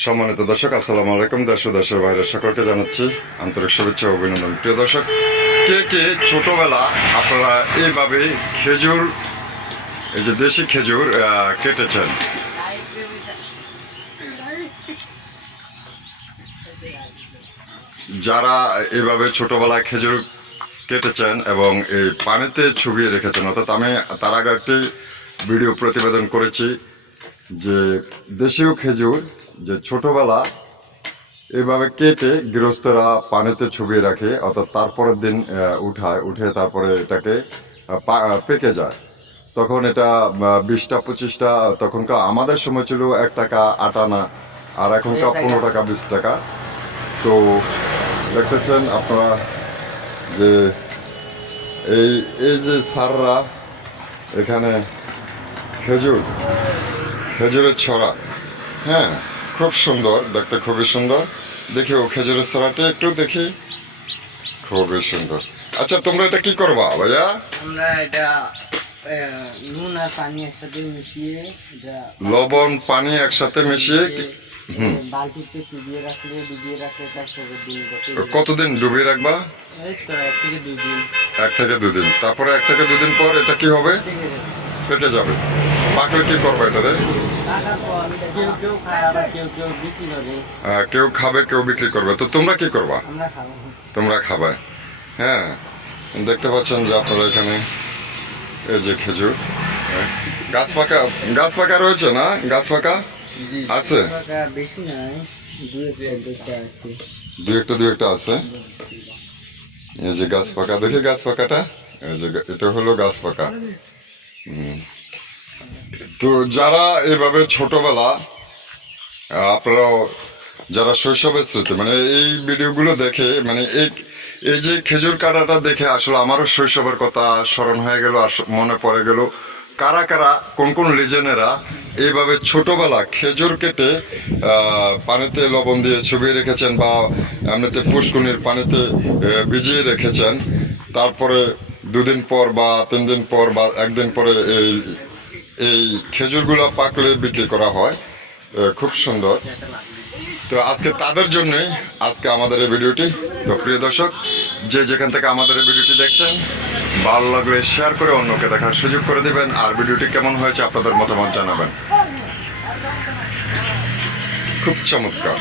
সম্মানিত দর্শক, আসসালামু আলাইকুম। দেশ দেশের বাইরে সকলকে জানাচ্ছি আন্তরিক শুভেচ্ছা অভিনন্দন। প্রিয় দর্শক, কে কে ছোটবেলা আপনারা এইভাবে খেজুর, এই যে দেশি খেজুর কেটেছেন? যারা এভাবে ছোটবেলায় খেজুর কেটেছেন এবং এই পানিতে ছুবিয়ে রেখেছেন, অর্থাৎ আমি তার আগে একটি ভিডিও প্রতিবেদন করেছি যে দেশীয় খেজুর যে ছোটবেলা এভাবে কেটে গৃহস্থরা পানিতে ছুবিয়ে রাখে অর্থাৎ তারপরের দিন উঠায় উঠে তারপরে এটাকে পেকে যায়। তখন এটা বিশটা পঁচিশটা তখনকার আমাদের সময় ছিল এক টাকা আট আনা আর এখনকার পনেরো টাকা বিশ টাকা। তো দেখতেছেন আপনারা যে এই এই যে সাররা এখানে খেজুর খেজুরের ছড়া হ্যাঁ? খুব সুন্দর দেখতে খুবই সুন্দর। দেখি ও খেজুরের ছড়াটা একটু দেখি। খুবই সুন্দর। আচ্ছা তোমরা এটা কি করবা ভাইয়া? আমরা এটা নুন আর পানি একসাথে মিশিয়ে এটা লবণ পানি একসাথে মিশিয়ে হুম। বালতিতে চুবিয়ে রাখলে ডুবিয়ে রাখলে তারপরে দিন কতদিন ডুবিয়ে রাখবা? এই তো এক থেকে দুই দিন। এক থেকে দুদিন তারপরে এক থেকে দুদিন পর এটা কি হবে? থেকে যাবে। পেকে যাবে পাকলে কি করবে এটারে? টাকার পর কেউ খাবে, কেউ বিক্রি করবে। তো তোমরা কি করবা? তোমরা খাবে। হ্যাঁ দেখতে পাচ্ছেন যে আপনারা এখানে এই যে খেজুর। হ্যাঁ। গাছ পাকা গাছ পাকা রয়েছে না? গাছ পাকা? আছে? দু একটা দু একটা আছে। এই যে গাছ পাকা, দেখি গাছ পাকাটা? এই যে এটা হলো গাছ পাকা। তো যারা এভাবে ছোটবেলা আপনারাও যারা শৈশবের স্মৃতি মানে এই ভিডিওগুলো দেখে মানে এই এই যে খেজুর কাটাটা দেখে আসলে আমারও শৈশবের কথা স্মরণ হয়ে গেল মনে পড়ে গেল। কারা কারা, কোন কোন লিজেনেরা এইভাবে ছোটবেলা খেজুর কেটে পানিতে লবণ দিয়ে চুবিয়ে রেখেছেন বা এমনিতে পুষ্কুনির পানিতে ভিজিয়ে রেখেছেন, তারপরে দুদিন পর বা তিন দিন পর বা একদিন পরে এই এই খেজুরগুলো পাকলে বিক্রি করা হয় খুব সুন্দর। তো আজকে তাদের জন্যই আজকে আমাদের এই ভিডিওটি। তো প্রিয় দর্শক, যে যেখান থেকে আমাদের এই ভিডিওটি দেখছেন, ভালো লাগলে শেয়ার করে অন্যকে দেখার সুযোগ করে দেবেন, আর ভিডিওটি কেমন হয়েছে আপনাদের মতামত জানাবেন। খুব চমৎকার।